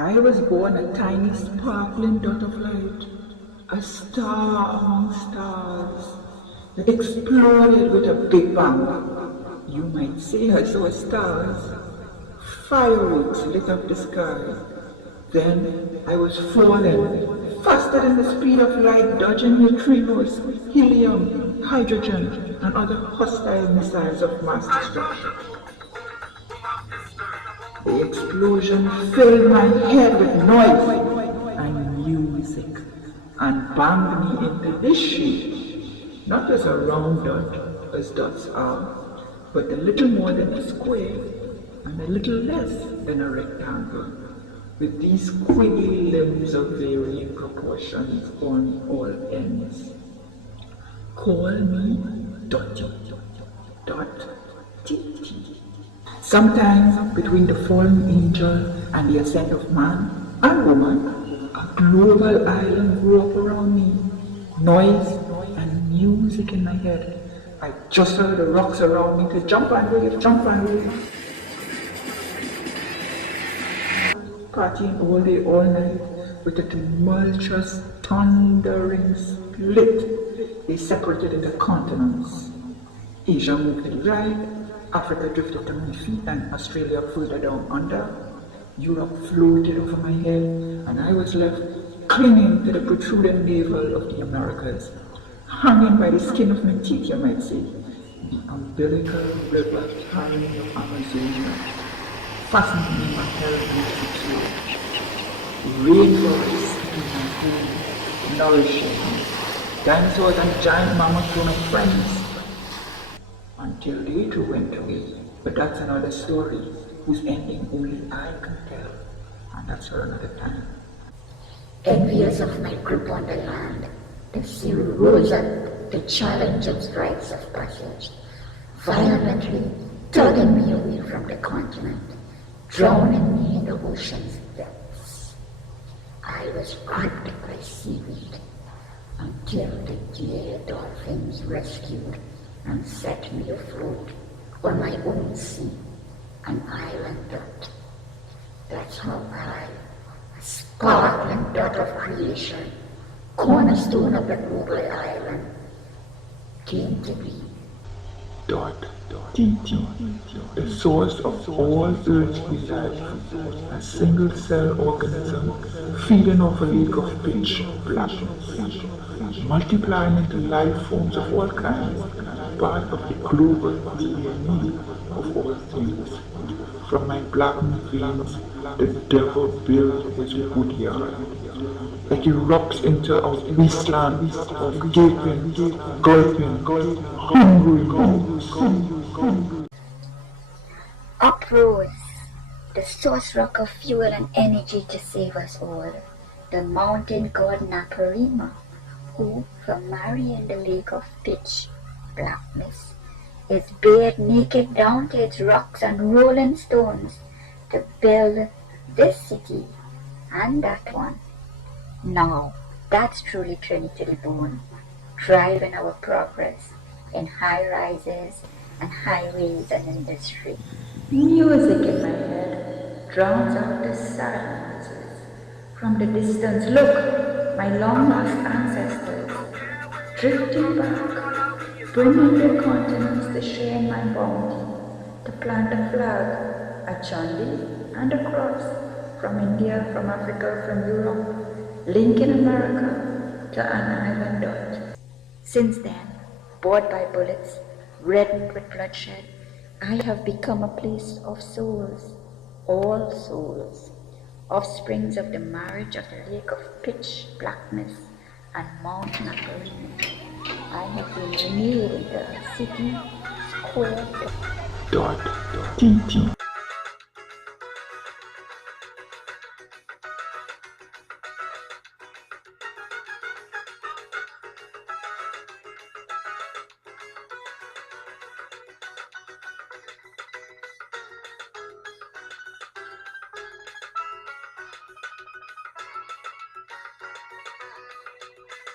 I was born a tiny sparkling dot of light, a star among stars that exploded with a big bang. You might say I saw stars. Fireworks lit up the sky. Then I was falling, faster than the speed of light, dodging neutrinos, helium, hydrogen, and other hostile missiles of mass destruction. The explosion filled my head with noise and music and banged me into this shape, not as a round dot, as dots are, but a little more than a square and a little less than a rectangle, with these squiggly limbs of varying proportions on all ends. Call me DoTTy. Sometimes between the fallen angel and the ascent of man and woman, a global island grew up around me. Noise and music in my head. I jostled the rocks around me to jump and wave, jump and wave. Partying all day, all night, with a tumultuous, thundering split. They separated into continents. Asia moved to the right, Africa drifted to my feet, and Australia further down under. Europe floated over my head, and I was left clinging to the protruding navel of the Americas, hanging by the skin of my teeth, you might say, the umbilical river carrying of Amazonia, fastened in my heritage to rainforests in my home, nourishing me, dinosaurs and giant mammoths grown up friends, until they too went away. But that's another story, whose ending only I can tell, and that's for another time. Envious of my grip on the land, the sea rose up to challenge its rites of passage, violently tugging me away from the continent, drowning me in the ocean's depths. I was gripped by seaweed until the dear dolphins rescued and set me afloat on my own sea, an island dot. That's how I, a sparkling dot of creation, cornerstone of the global island, came to be. DoTTy, the source of all earthly life, a single-cell organism feeding off a lake of pitch blackness, multiplying into life forms of all kinds, part of the global DNA of all things. From my blackened veins, the devil builds his woodyard, like he erupts into a wasteland of gaping, gulping, hungry mouths. Uprose the source rock of fuel and energy to save us all, the mountain god Naparima, who, from marrying the lake of pitch blackness, is bared naked down to its rocks and rolling stones to build this city and that one. Now, that's truly Trinity the bone, driving our progress in high rises and highways and industry. Music in my head drowns out the sad noises. From the distance, look, my long-lost ancestors, drifting back, bringing their continents to share in my bounty, to plant a flag, a chandi and a cross, from India, from Africa, from Europe, linking America to an island dot. Since then, bored by bullets, reddened with bloodshed, I have become a place of souls, all souls, offsprings of the marriage of the lake of pitch blackness and Mount Naparima. I have been renewed into a city square. DoTTy.